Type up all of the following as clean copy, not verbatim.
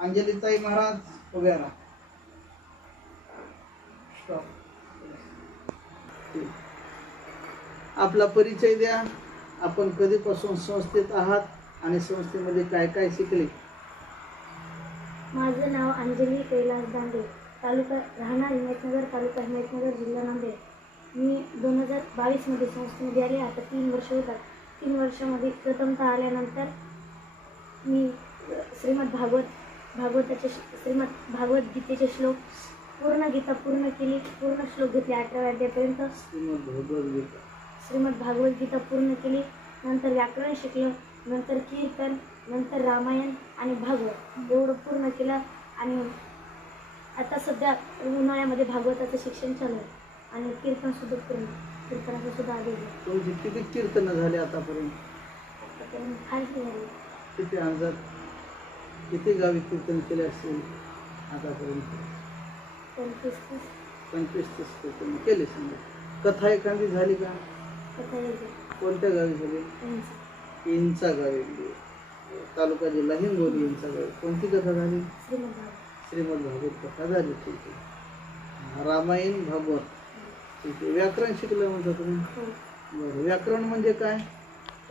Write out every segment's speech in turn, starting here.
अंजलीताई महाराज उभ्या राहा. स्टॉप. आपला परिचय द्या. आपण कधीपासून संस्थेत आहात आणि संस्थेमध्ये काय काय शिकले? माझं नाव अंजली कैलास दांडे, तालुका राहणार हिमायतनगर, तालुका हिमायतनगर, जिल्हा नांदेड. मी 2022 मध्ये संस्थेमध्ये आले. आता 3 वर्ष होतात. 3 वर्षामध्ये प्रथमतः आल्यानंतर मी श्रीमद गीतेचे श्लोक पूर्ण गीता पूर्ण केली. पूर्ण श्लोक घेतले 18व्या अध्यायापर्यंत. श्रीमद भागवत गीता पूर्ण केली. नंतर व्याकरण शिकलं, नंतर कीर्तन, नंतर रामायण आणि भागवत एवढं पूर्ण केलं. आणि आता सध्या उन्हाळ्यामध्ये भागवताचं शिक्षण चालू आहे आणि कीर्तनसुद्धा पूर्ण, कीर्तनाचं सुद्धा आधी. तुमची किती कीर्तनं झाली आतापर्यंत? खालची झाली. किती अंदाज किती गावी कीर्तन केले असतील आतापर्यंत? 25-30 कीर्तन केले. समजा कथा एखादी झाली का? कोणत्या गावी झाली? इंचा गावी, तालुका जिल्हा हिंगोली. इंचा गावी कोणती कथा झाली? श्रीमद भागवत कथा झाली. ठीक आहे. रामायण भागवत. ठीक आहे. व्याकरण शिकलं म्हणता तुम्ही? बरं. व्याकरण म्हणजे काय?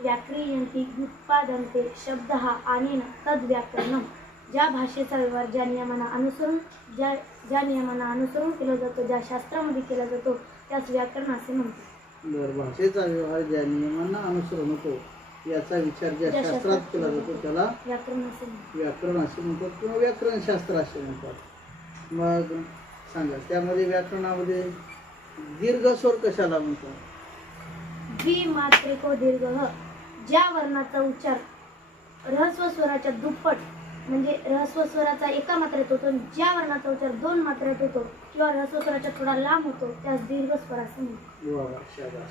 व्याक्रियन्ति व्युत्पादन्ते शब्दः अनेन तद् व्याकरणम. ज्या भाषेचा व्यवहार ज्या नियमांना अनुसरून केला जातो, ज्या शास्त्रामध्ये केला जातो, त्यास व्याकरण असे म्हणतात. बरं. भाषेचा व्यवहार ज्या नियमांना अनुसरून होतो, याचा विचार ज्या शास्त्रात केला जातो त्याला व्याकरण असे म्हणतात किंवा व्याकरण शास्त्र असे म्हणतात. मग सांगा, त्यामध्ये व्याकरणामध्ये दीर्घ स्वर कशाला म्हणतात? द्विमात्रिको दीर्घ. ज्या वर्णाचा उच्चार ऱ्हस्व स्वराच्या दुप्पट, म्हणजे ऱ्हस्व स्वराचा एका मात्रेत होतो, ज्या वर्णाचा उच्चार 2 मात्रेत होतो किंवा ऱ्हस्व स्वराच्या थोडा लांब होतो, त्यास दीर्घ स्वर असे म्हणतात. शाबास.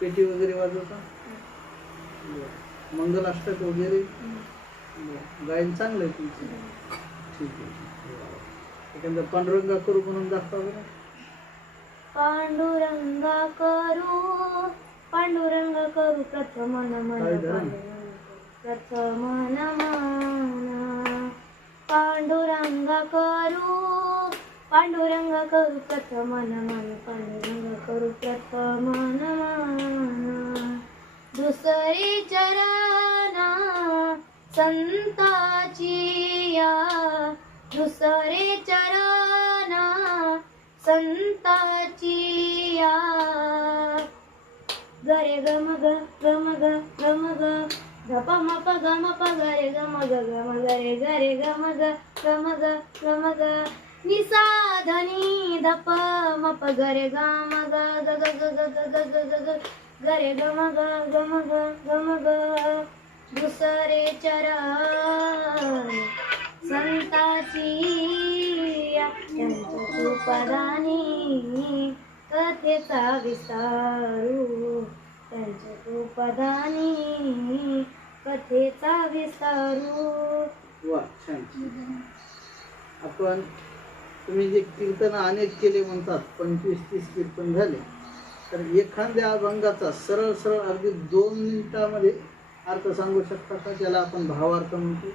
पेटी वगैरे वाजवता? मंगलाष्टक वगैरे? गायन चांगलं आहे तुमचं. ठीक आहे. एखादा पांडुरंगा करू म्हणून दाखवा बरं. पांडुरंगा करू प्रथम नमन, प्रथम नमन. पांडुरंगा करू प्रथम नमन, पांडुरंगा करू प्रथम नमन. दुसरे चरण संताची या, दुसरे चरण संताची या. गरे गम ग गम ग गम ग गप मप गम प गरे गम ग गम गरे गरे गम ग गम ग गम ग. निसाधनी धप मप गरे गम ग ग ग ग ग ग ग ग गरे गम ग गम ग गम ग. दुसरे चरण संताची या, त्यांच्या कृपादानी कथेचा विस्तारू, त्यांच्या कृपादानी कथेचा विस्तारू. वा, छान. आपण तुम्ही जे कीर्तन अनेक केले म्हणतात, 25-30 कीर्तन झाले, तर एखाद्या अभंगाचा सरळ अगदी 2 मिनिटामध्ये अर्थ सांगू शकता का? त्याला आपण भावार्थ म्हणतो.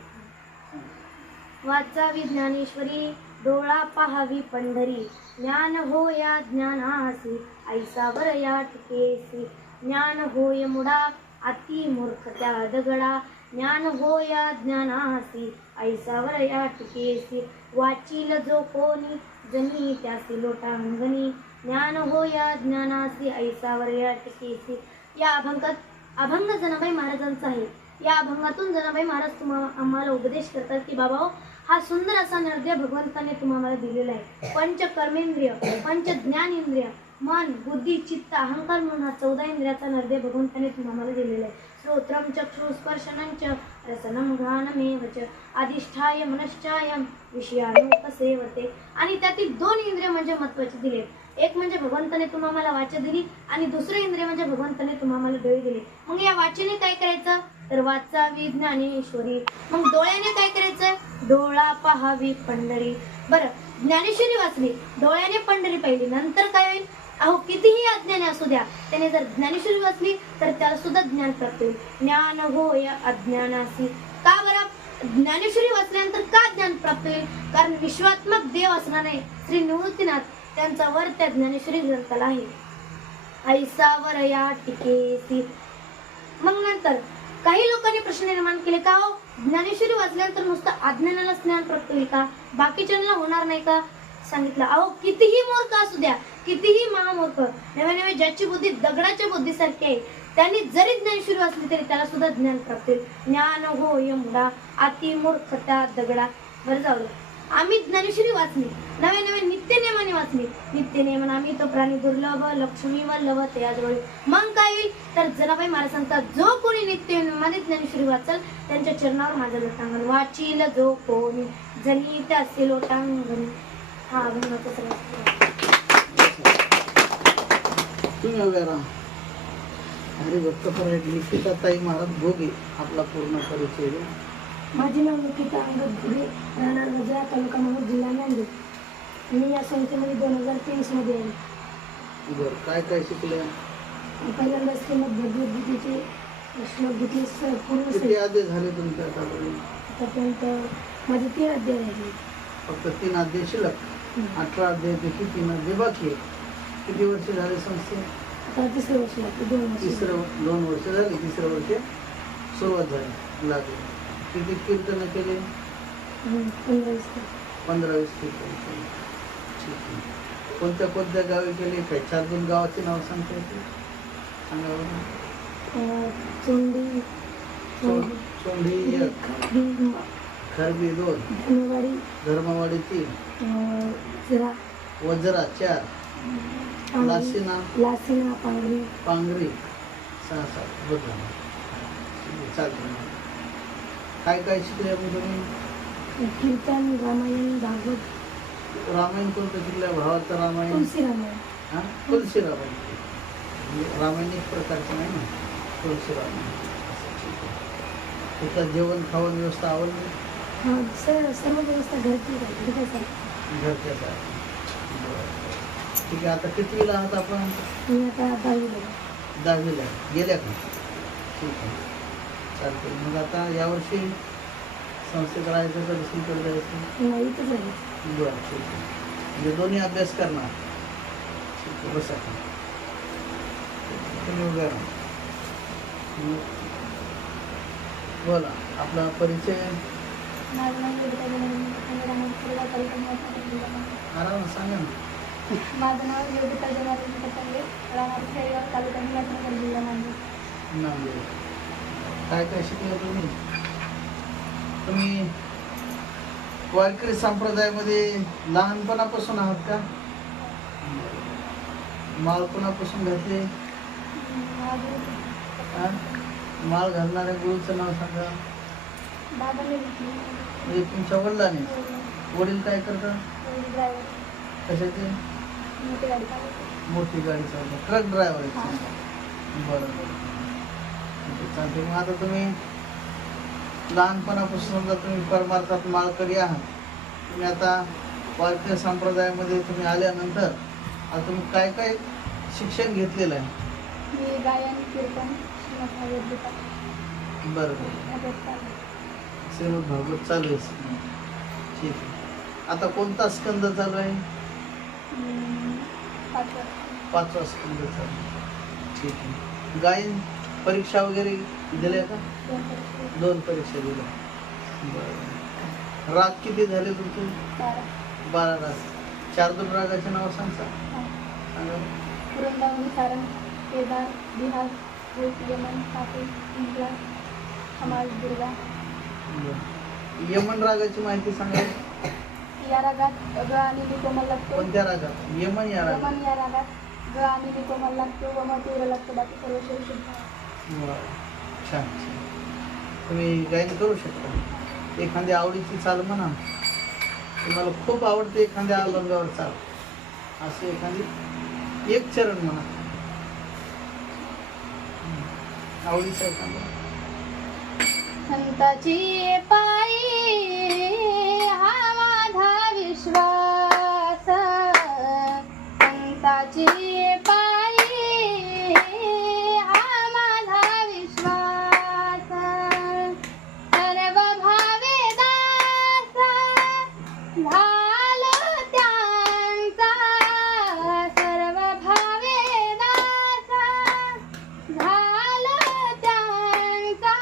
वाचा विज्ञानेश्वरी, डोळा पाहावी पंढरी. ज्ञान होया ज्ञानासी, ऐसावर या टिकेसी. ज्ञान होय मुडा, अति मूर्ख त्या दगडा. ज्ञान होया ज्ञानासी, ऐसावर या टिकेसी. वाचील जो कोणी, जनी त्यासी लोटा अंगणी. ज्ञान होया ज्ञानासी, ऐसावर या टिकेसी. या अभंग जनाबाई महाराजांचा आहे. या अभंगातून जनाबाई महाराज आम्हाला उपदेश करतात की बाबा, हा सुंदर असा नृत्य भगवंताने तुम्हाला दिलेला आहे. पंच कर्मेंद्रिय, पंच ज्ञानेंद्रिय, मन, बुद्धी, चित्त, अहंकार म्हणून हा 14 इंद्रियाचा नृत्य भगवंताने तुम्हाला दिलेला आहे. श्रोत्रम चक्षु स्पर्शनं च रसनं घ्राणमेव च अधिष्ठाय मनश्चायं विषयानुपसेवते. आणि त्यातील 2 इंद्रिय म्हणजे महत्त्वाचे दिले. एक म्हणजे भगवंताने तुम्हाला वाचा दिली आणि दुसरे इंद्रिय म्हणजे भगवंताने तुम्हाला डोळे दिले. मग या वाचेने काय करायचं? तर वाचा विज्ञानेश्वरी. मग डोळ्याने काय करायचं? डोळा पाहावी पंढरी. बरं, ज्ञानेश्वरी वाचली, डोळ्याने पंढरी पाहिली, नंतर काय होईल? अहो, कितीही अज्ञानी असू द्या, त्याने जर ज्ञानेश्वरी वाचली तर त्याला सुद्धा ज्ञान प्राप्त होईल. ज्ञान होय अज्ञानासी. का बरं? ज्ञानेश्वरी वाचल्यानंतर का ज्ञान प्राप्त होईल? कारण विश्वात्मक देव असणारे श्री निवृत्तीनाथ त्यांचा वर त्या ज्ञानेश्वरी ग्रंथाला आहे. ऐसावर या टिकेसी. मग नंतर काही लोकांनी प्रश्न निर्माण केले का हो ज्ञानेश्वरी वाचल्यानंतर नुसतं अज्ञानाला ज्ञान प्राप्त होईल का, बाकीच्यांना होणार नाही का? सांगितलं अहो कितीही मूर्ख असू द्या, कितीही महामूर्ख, नवे नवे ज्याची बुद्धी दगडाच्या बुद्धीसारखी आहे, त्यांनी जरी ज्ञानेश्वरी वाचली तरी त्याला सुद्धा ज्ञान प्राप्त होईल. ज्ञान होय मुडा अति मूर्खता दगडा. बरं जाऊ दे. आम्ही ज्ञानेश्वरी वाचली, नवे नवे नित्यनेमाने वाचली. नित्यनेमान आम्ही तो प्राणी दुर्लभ लक्ष्मी वल्लभ त्याजवळ. मग काय होईल तर जनाबाई महाराज सांगतात, जो कोणी नित्यनेमाने ज्ञानेश्वरी वाचल त्यांच्या चरणावर माझं लोटांगण वाचील जो कोणी जनी त्याचे लोटांगण. हा अभिनवाचा सर्व तुम्ही वगैरे हरिभक्तपर निकिता ताई महाराज भोगे आपला पूर्ण परिचय द्या. माझे नाव निकिता अंगद भोगे, राहणार गजरा, तालुका महाड, जिल्हा नांदेड. मी या संस्थेमध्ये 2023 मध्ये आहे. बरं, काय काय शिकले? पहिल्यांदा श्रीमद भगवद्गीतेचे श्लोक घेतले पूर्ण किती अध्याय झाले तुमच्या आतापर्यंत? आतापर्यंत माझे 3 अध्याय आहेत. फक्त 3 अध्याय शिल्लक. 18 अध्यायापैकी 3 अध्याय बाकी आहे. किती वर्ष झाले संस्थेत? आता तिसरं वर्ष लागतं, 2 वर्ष. 2 वर्ष झाली, 3रं वर्ष सुरुवात झाली लागली. किती कीर्तन केले? 15-20 कीर्तन केले. ठीक आहे. कोणत्या कोणत्या गावी केले? काय 4-2 गावाचे नाव सांगता येते? सांगा बरं. चोंडी, चोंडी 1, खरबी 2, धर्मवाडी 3, वजरा 4, लासिना पांगरी 6-7. बघा चालतं. काय काय शिकले मग तुम्ही? कीर्तन, रामायण, भागवत. रामायण कोणतं शिकलं? भावाचं रामायण? तुलसी रामायण. हां, तुलसी रामायण. रामायण एक प्रकारचं नाही ना, तुलसी रामायण. तिथं जेवण खावण व्यवस्था आवडली? हां, सर्व व्यवस्था घरची घरच्याच आहे. ठीक आहे. आता कितवीला आहात आपण? मी आता 10वीला गेल्या का? ठीक आहे, चालते. मग आता यावर्षी संस्थेत राहायचं का दुसरीकडे जायचं? नाही, इथंच आहे. बरं, ठीक आहे. म्हणजे दोन्ही अभ्यास करणार. ठीक आहे, बसा. तुम्ही उभ्या राहा. बोला आपला परिचय. माझं नाव योगिता आराम सांगा ना. माझं नाव योगिता जनार्दन पतंगे, राहणार खेडेगाव, तालुका हिमायतनगर, जिल्हा नांदेड. नांदेड. काय काय शिकलं तुम्ही? तुम्ही वारकरी संप्रदायामध्ये लहानपणापासून आहात का? माळपणापासून घातले? माळ घालणाऱ्या गुरुचं नाव सांगा. म्हणजे तुमच्या वडिलांनी? वडील काय करतात? कशाचे? मोठी गाडी चालवतात, ट्रक ड्रायव्हर आहेत. बरोबर. चालते. मग आता तुम्ही लहानपणापासून समजा तुम्ही परमार्थात माळकरी आहात. तुम्ही आता वारकरी संप्रदायामध्ये तुम्ही आल्यानंतर आता तुम्ही काय काय शिक्षण घेतलेलं आहे? मी गायन, कीर्तन, बरोबर. श्रीमद भागवत चालू आहे. ठीक आहे. आता कोणता स्कंद चालू आहे? 5वा स्कंद चालू आहे. ठीक आहे. गायन परीक्षा वगैरे दिल्या का? 2 परीक्षा दिल्या. बरं. राग किती झाले तुमचे? 12 राग. 4-2 रागाचे नाव सांगा. वृंदावन, सारंग, केदार, बिहार, यमन, कापी, इंगला, समाज, दुर्गा. यमन रागाची माहिती सांगा. या रागात ग आणि नी कोमल लागतो. कोणत्या रागात? यमन या रागात. यमन या रागात ग आणि नी कोमल लागतो व मग तीव्र लागतो. बाकी सर्व शरीर शुद्ध. छान छान. तुम्ही गायन करू शकता. एखादी आवडीची चाल म्हणा. तुम्हाला खूप आवडते एखाद्या अभंगावर चाल, असे एखादी एक चरण म्हणा. आवडीचा एखादा. संताची पायी हा माझा विश्वास, संताची पायी हा माझा विश्वास, सर्व भावे झालं त्यांचा सर्व भावे दासा, झालं त्यांचा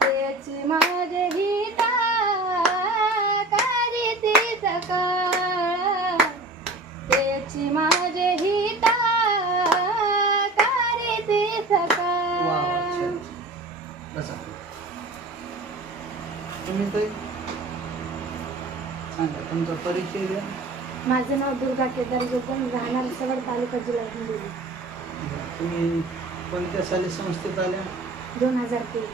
त्याची माझे हिता करीती सकाळ, त्याची माझे हिता करीती सकाळ. बसा. तुम्ही ताई सांगा तुमचा परिचय द्या. माझं नाव दुर्गा केदार जोगन, राहणार सवड, तालुका, जिल्हा हिंगोली. तुम्ही कोणत्या साली संस्थेत आल्या? 2023.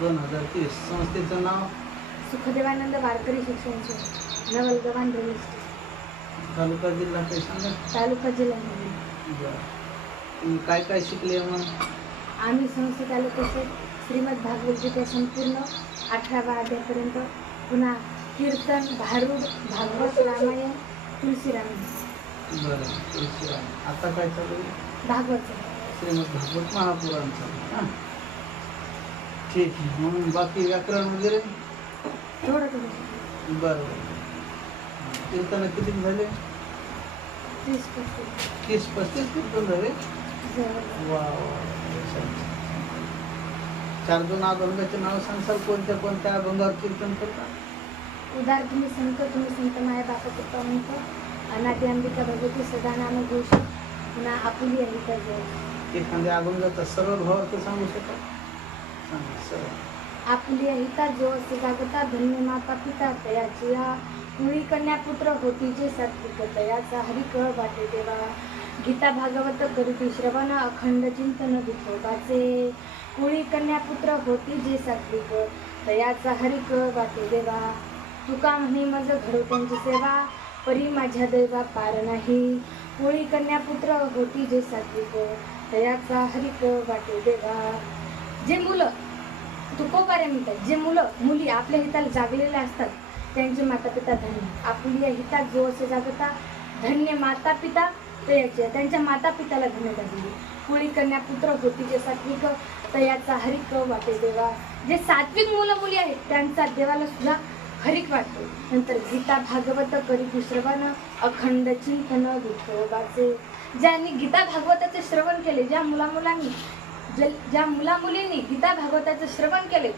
2030. संस्थेचं नाव? सुखदेवानंद वारकरी शिक्षण संस्था, नवलगव्हाण रजिस्टर, तालुका जिल्हा काही सांगा. तालुका, जिल्हा हिंगोली. बरं. तुम्ही काय काय शिकले मग? आम्ही संस्थेत आलो तसे श्रीमद भागवत गीता संपूर्ण 18वा अध्यायापर्यंत, पुन्हा कीर्तन, भारूड, भागवत, रामायण, तुलसी रामायण. बरं. तुळशीराम. आता काय चालू आहे? भागवत. श्रीमद भागवत महापुराण चालू आहे. हां, ठीक आहे. म्हणून बाकी व्याकरण वगैरे? थोडं थोडं. बरं. कीर्तन किती झाले? 30-35. 30-35 कीर्तन झाले. वा वा. चार दोन अभंगाचे नाव सांगसाल? कोणत्या कोणत्या अभंगावर कीर्तन करतात? उदार तुम्ही संत माया बापा कृपा म्हणतो, अनादी अंबिका भगवती सदा नाम घोष, पुन्हा आपुली अहिता जय. एखाद्या अभंगाचा सरळ भावार्थ सांगू शकाल? सांगा सरळ. आपुली अहिता जो असे जागता, धन्य माता पिता तयाची या, कुळी कन्या पुत्र होती जे सात्विक तयाचा, हरिक वाटे देवा. गीता भागवत करीती श्रवण, अखंड चिंतन विठोबाचे, कुळी कन्या पुत्र होती जे सात्विक तयाचा, हरिक वाटे देवा. तुका म्हणे मज घडो त्यांची सेवा, परी माझ्या दैवा पार नाही, कुळी कन्या पुत्र होती जे सात्विक तयाचा, हरिक वाटे देवा. जे मुलं तुकोबारे म्हणतात, जे मुली आपल्या हिताला जागलेल्या असतात त्यांचे माता पिता धन्य. आपुल्या हितात जो असे जागता, धन्य माता पिता तयाचे, त्यांच्या माता पिताला धन्यता दिली. कुळी कन्या पुत्र होती जे सात्विक तयाचा, हरिक वाटे देवा. जे सात्विक मुलं मुली आहेत त्यांचा देवाला सुद्धा हरिक वाटतो. नंतर गीता भागवत करीती श्रवण, अखंड चिंतन विठोबाचे. ज्यांनी गीता भागवताचे श्रवण केले, ज्या मुला मुलींनी गीता भागवताचं श्रवण केले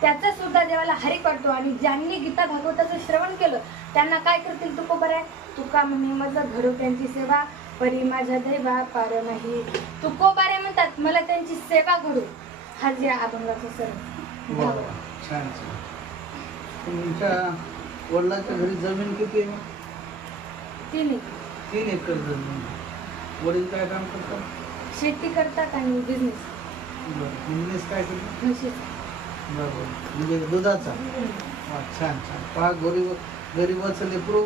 त्याचा सुद्धा देवाला हरिक वाटतो. आणि ज्यांनी गीता भागवताचं श्रवण केलं त्यांना काय करतील तुकोबारे? तुका म्हणे मज घडो त्यांची सेवा, परी माझ्या दैवा पार नाही. तुकोबारे म्हणतात मला त्यांची सेवा घडू. हा जे अभंगाचा सरळ. छान छान. तुमच्या वडिलांच्या घरी जमीन किती आहे? 3 एकर जमीन. वडील काय काम करतात? शेती करतात आणि बिझनेस. बिझनेस काय करतात? म्हशीचा. बरोबर. म्हणजे दुधाचा. वा, छान छान. पहा गरीबाचं लेकरू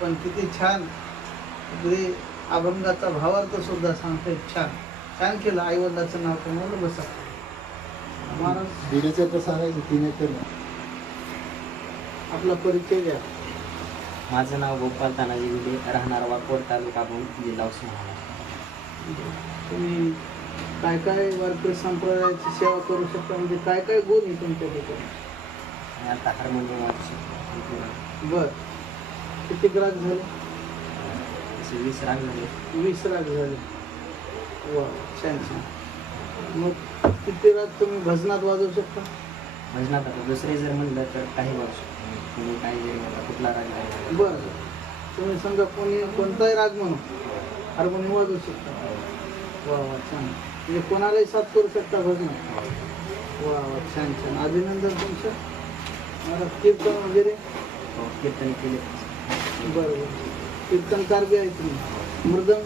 पण किती छान अगदी अभंगाचा भावार्थ सुद्धा सांगते. छान छान केलं. आई वडिलाचं नाव कमवलं. बसा. महाराज दिनेचं तर सांगायचं 3 एकर. आपला परिचय द्या. माझं नाव गोपाल तानाजी विडे, राहणार वाकोड, तालुका भूम, जिल्हा उस्मानाबाद. तुम्ही काय काय वारकरी संप्रदायाची सेवा करू शकता? म्हणजे काय काय गुण आहे तुमच्याकडे? आता हार्मोनियम वाजू शकतो. बर. किती ग्राहक झाले? 20 राग झाले. 20 राग झाले. वा, छान छान. मग किती राग तुम्ही भजनात वाजवू शकता? भजनात आता दुसरे जर म्हणलं तर काही वाजू शकतो. तुम्ही काही जरी म्हणला कुठला राग आहे. बर. तुम्ही समजा कोणताही राग म्हणून हार्मोनियम वाजवू शकता. वा वा, छान. म्हणजे कोणालाही साथ करू शकता भजनात. वा वा, छान छान. अभिनंदन तुमचं. मला कीर्तन वगैरे? कीर्तन केले. बरोबर. कीर्तनकार बी आहे तुम्ही. मृदंग,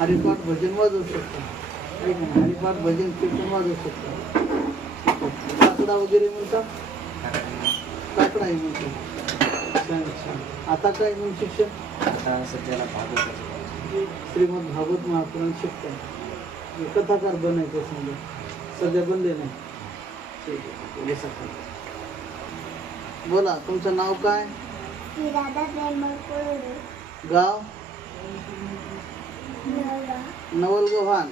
हरिपाठ, भजन वाजवू शकता. हरिपाठ, भजन, कीर्तन वाजवू शकता. काकडा वगैरे म्हणतात? काकडाही म्हणतात. छान छान. आता काय मग शिक्षण? आता सध्याला भागवताचं. श्रीमद भागवत महापुराण शिकताय. कथाकार बनायचं समजा. सध्या बनले नाही. ठीक आहे. बोला, तुमचं नाव काय? गाव? नवलगव्हाण.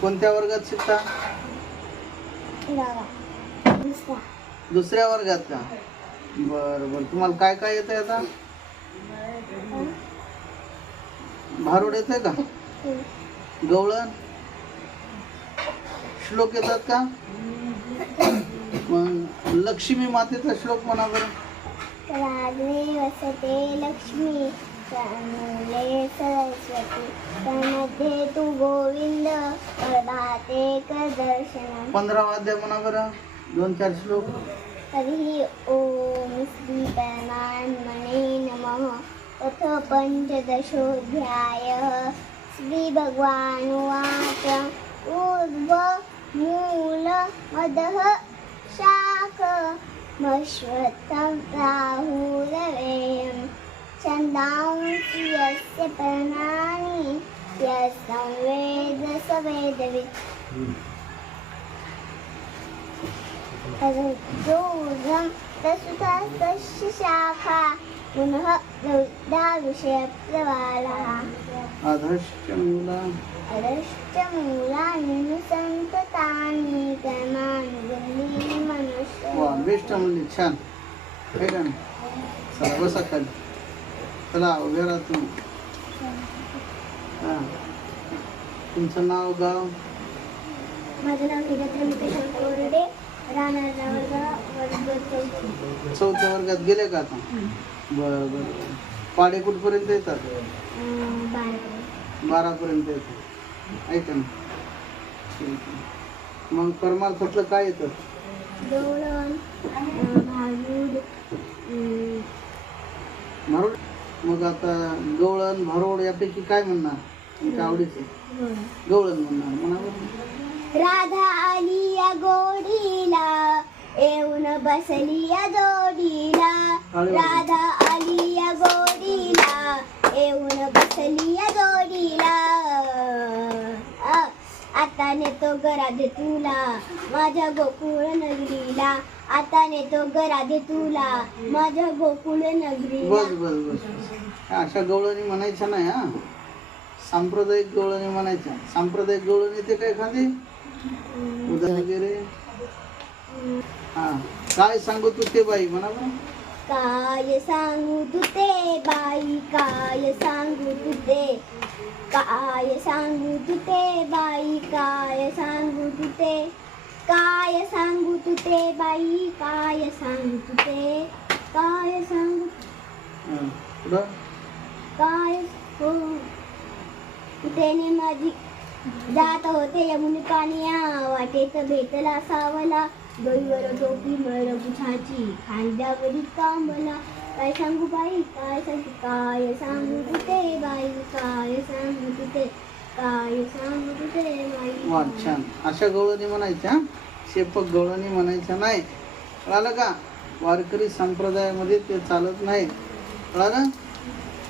कोणत्या वर्गात शिकता? दुसऱ्या वर्गात का? बरं बरं. तुम्हाला काय काय येतंय आता? भारुड येतंय का? गवळण, श्लोक येतात का? मग लक्ष्मी मातेचा श्लोक म्हणा बरं. राजे वसते लक्ष्मी मूले सरस्वती तन्मध्ये तू गोविंद प्रभाते कर दर्शनम. 15 अध्याय म्हणा बरं. 2-4 श्लोक. तर्हि ओम श्री परमात्मने नमः. अथ पंचदशोऽध्याय. श्री भगवानुवाच ऊर्ध्व मूल मदः शाख मश्वत्थं राहुरवेयं छन्दांसि यस्य पर्णानि यस्तं वेद स वेदवित्. तदूर्ध्वं तत्सुतस्य शाखा पुनः लब्धा विषयप्रवालः. अधश्च मूला अधश्च मूलानि न संततानि कर्मानुबन्धीनि मनुष्य. वा, बेस्ट म्हणली. छान आहे का नाही? चला बसा खाली. चला उभे राहा तुम्ही. हां, तुमचं नाव, गाव? माझं नाव निरज रमेश कोरडे, राहणार वर्ग 4थ्या वर्गात गेले का आता? बरं बरं. पाडे कुठपर्यंत येतात? 12पर्यंत येतात. ऐका ना. ठीक आहे. मग परमार्थातलं काय येतं? गवळण, भारूड, भारुड. मग आता गवळण, भारुड यापैकी काय म्हणणार? तुमच्या आवडीचे गवळण म्हणणार. म्हणा बरं. राधा आली या गोडीला येऊन बसली या जोडीला. राधा आली या गोडीला येऊन बसली या जोडीला. आता नेतो गराधे तुला माझ्या गोकुळ नगरीला. आता नेतो गराधे तुला माझ्या गोकुळ नगरीला. बस बस बस. अशा गवळणी म्हणायच्या नाही. हा, सांप्रदायिक गवळणी म्हणायच्या. सांप्रदायिक गवळणी ते काय खाते उदा वगैरे. हा, काय सांगू तू ते बाई म्हणा बरं. काय सांगू तू ते बाई काय सांगू तू ते. काय सांगू तू ते बाई काय सांगू तू ते. काय सांगू तू ते बाई काय सांगू तू ते. काय सांगू हा, पुढं. काय हो त्याने माझी जात होते यमुनी पानिया वाटेत भेटला सावला. डोईवर टोपी मर पुछाची खांद्यावरी कांबला. काय सांगू बाई काय सांगू काय सांगू तू ते बाई काय सांगू तू ते. काय सांगू तू ते बाई. वा, छान. अशा गवळणी म्हणायच्या. शेपक गवळणी म्हणायच्या नाही. कळालं का? वारकरी संप्रदायामध्ये ते चालत नाही. कळालं?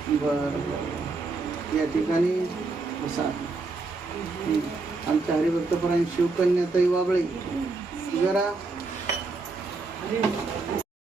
बरं बरं. या ठिकाणी बसा. आमच्या हरिभक्तपरायण शिवकन्या ताई वाबळे जरा